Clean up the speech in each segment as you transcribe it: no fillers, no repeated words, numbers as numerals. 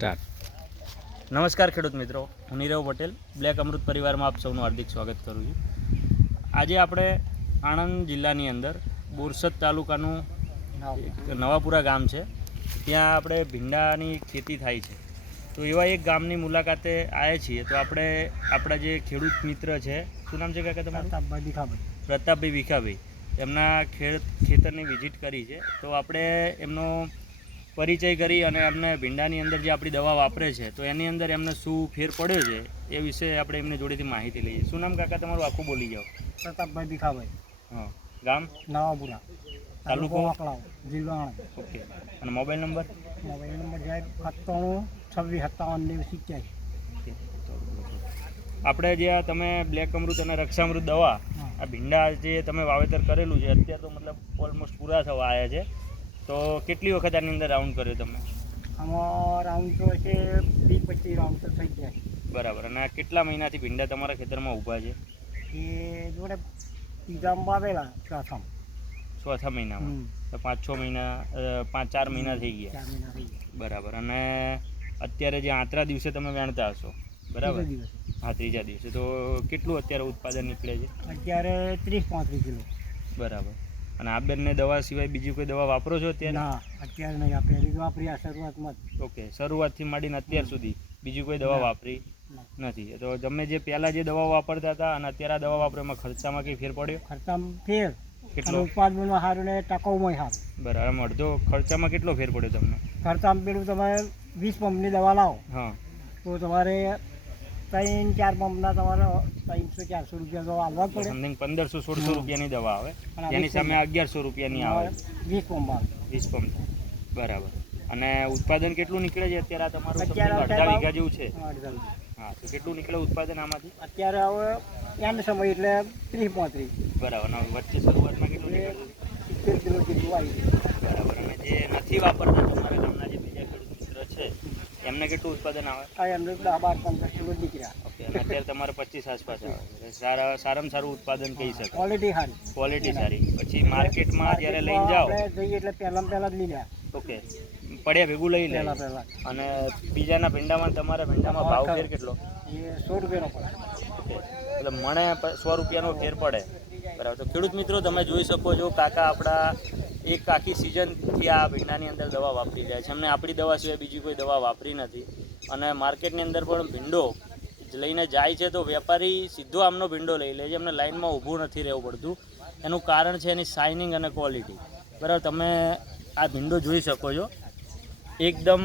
Start. નમસ્કાર ખેડૂત મિત્રો, હું નીરવ પટેલ બ્લેક અમૃત પરિવારમાં આપ સૌનું હાર્દિક સ્વાગત કરું છું. આજે આપણે આણંદ જિલ્લાની અંદર બોરસદ તાલુકાનું નવાપુરા ગામ છે, ત્યાં આપણે ભીંડાની ખેતી થાય છે. તો એવા એક ગામની મુલાકાતે આવ્યા છીએ. તો આપણે આપણા જે ખેડૂત મિત્ર છે, શું નામ છે કાકા તમારું? પ્રતાપભાઈ વિખાભાઈ, એમના ખેતરની વિઝિટ કરી છે. તો આપણે એમનો પરિચય કરી અને એમને ભીંડાની અંદર જે આપણી દવા વાપરે છે તો એની અંદર એમને શું ફેર પડ્યો છે એ વિશે આપણે એમની જોડેથી માહિતી લઈએ. શું નામ કાકા તમારું આખું બોલી જાઓ? પ્રતાપભાઈ ભીખાભાઈ. હા. ગામ? નવાપુરા, તાલુકો? વાંકલાવ, જિલ્લો આણંદ. ઓકે. અને મોબાઈલ નંબર? મોબાઈલ નંબર સાહેબ 97 26 57 97. આપણે જે તમે બ્લેક અમૃત અને રક્ષામૃત દવા આ ભીંડા જે તમે વાવેતર કરેલું છે, અત્યારે તો મતલબ ઓલમોસ્ટ પૂરા થવા આવ્યા છે, તો કેટલી વખત આની અંદર રાઉન્ડ કર્યો તમે? આમાં રાઉન્ડ તો છે 20-25 રાઉન્ડ તો થઈ ગયા છે. બરાબર. અને આ કેટલા મહિનાથી ભીંડા તમારા ખેતરમાં ઊભા છે? એ જોડે બીજામાં વાવેલા ચોથા મહિનામાં. તો 5-4 મહિના થઈ ગયા. 4 મહિના થઈ ગયા. બરાબર. અને અત્યારે જે આંતરા દિવસે તમે વેણતા હશો, બરાબર? હા, ત્રીજા દિવસે. તો કેટલું અત્યારે ઉત્પાદન નીકળે છે? અત્યારે 30-35 કિલો. બરાબર. અને આ બંને દવા સિવાય બીજી કોઈ દવા વાપરો છો અત્યારે? ના, અત્યારે નહીં. આ પહેલી વાપરી આ શરૂઆતમાં જ. ઓકે. શરૂઆતથી માંડીને અત્યાર સુધી બીજી કોઈ દવા વાપરી નથી? તો તમે જે પહેલાં જે દવા વાપરતા હતા અને અત્યારે આ દવા વાપરો એમાં ખર્ચામાં કંઈ ફેર પડ્યો? ખર્ચામાં ફેર કેટલો? ઉત્પાદનમાં સારું ને ટકાઉમાં સારું. બરાબર. આમ અડધો ખર્ચામાં કેટલો ફેર પડ્યો તમને? ખર્ચામાં પેલું તમે 20 પંપની દવા લાવો હા, તો તમારે 3-4 પંપના તમારે 300-400 રૂપિયા તો આવવા જ પડે. સમથિંગ 1500-1600 રૂપિયાની દવા આવે, અને આ તેની સામે 1100 રૂપિયાની આવે. 20 પંપ આવે. 20 પંપ. બરાબર. અને ઉત્પાદન કેટલું નીકળે છે અત્યારે? આ તમારું અત્યારે અડધા વીઘા જેવું છે. અડધા. હા, તો કેટલું નીકળે ઉત્પાદન આમાંથી? અત્યારે હવે એનો સમય એટલે 30-35. બરાબર. અને વચ્ચે શરૂઆતમાં કેટલું નીકળ્યું? 70 કિલો જેટલું આવી ગયું. બરાબર. અને જે નથી વાપરતા તમારા ગામના જે બીજા ખેડૂત મિત્ર છે એમને કેટલું ઉત્પાદન આવે? આ એમને 10-12-15 કિલો નીકળ્યા. ઓકે. અને અત્યારે તમારે 25 આસપાસ આવે. સારામાં સારું ઉત્પાદન કહી શકાય. ક્વોલિટી સારી. ક્વોલિટી સારી. પછી માર્કેટમાં જ્યારે લઈને જાઓ, આપણે જઈએ એટલે પહેલાં જ લઈ લે. ઓકે, પડ્યા ભેગું લઈ લે. પહેલાં અને બીજાના ભીંડામાં તમારા ભીંડામાં ભાવ ફેર કેટલો? એ 100 રૂપિયાનો પડે. ઓકે. એટલે મને 100 રૂપિયાનો ફેર પડે. બરાબર. તો ખેડૂત મિત્રો તમે જોઈ શકો છો, કાકા આપણા એક આખી સિઝનથી આ ભીંડાની અંદર દવા વાપરી રહ્યા છે. એમને આપણી દવા સિવાય બીજી કોઈ દવા વાપરી નથી. અને માર્કેટની અંદર પણ ભીંડો લઈને જાય છે તો વેપારી સીધો આમનો ભીંડો લઈ લે છે. એમને લાઇનમાં ઊભું નથી રહેવું પડતું. એનું કારણ છે એની શાઇનિંગ અને ક્વોલિટી. બરાબર. તમે આ ભીંડો જોઈ શકો છો, એકદમ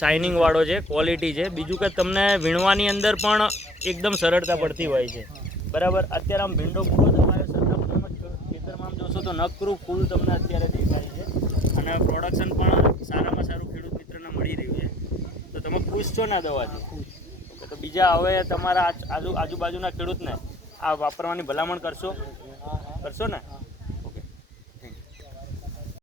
શાઇનિંગવાળો છે, ક્વોલિટી છે. બીજું કે તમને વીણવાની અંદર પણ એકદમ સરળતા પડતી હોય છે. બરાબર. અત્યારે આમ ભીંડો પૂરો તમારે સરખામણીમાં ખેતરમાં આમ જોશો તો નકરું ફૂલ તમને અત્યારે દેખાય છે. અને પ્રોડક્શન પણ સારામાં સારું ખેડૂત મિત્રને મળી રહ્યું છે. તો તમે ખુશ છો ને દવાથી? તો બીજા હવે તમારા આજુબાજુના ખેડૂતને આ વાપરવાની ભલામણ કરશો ને?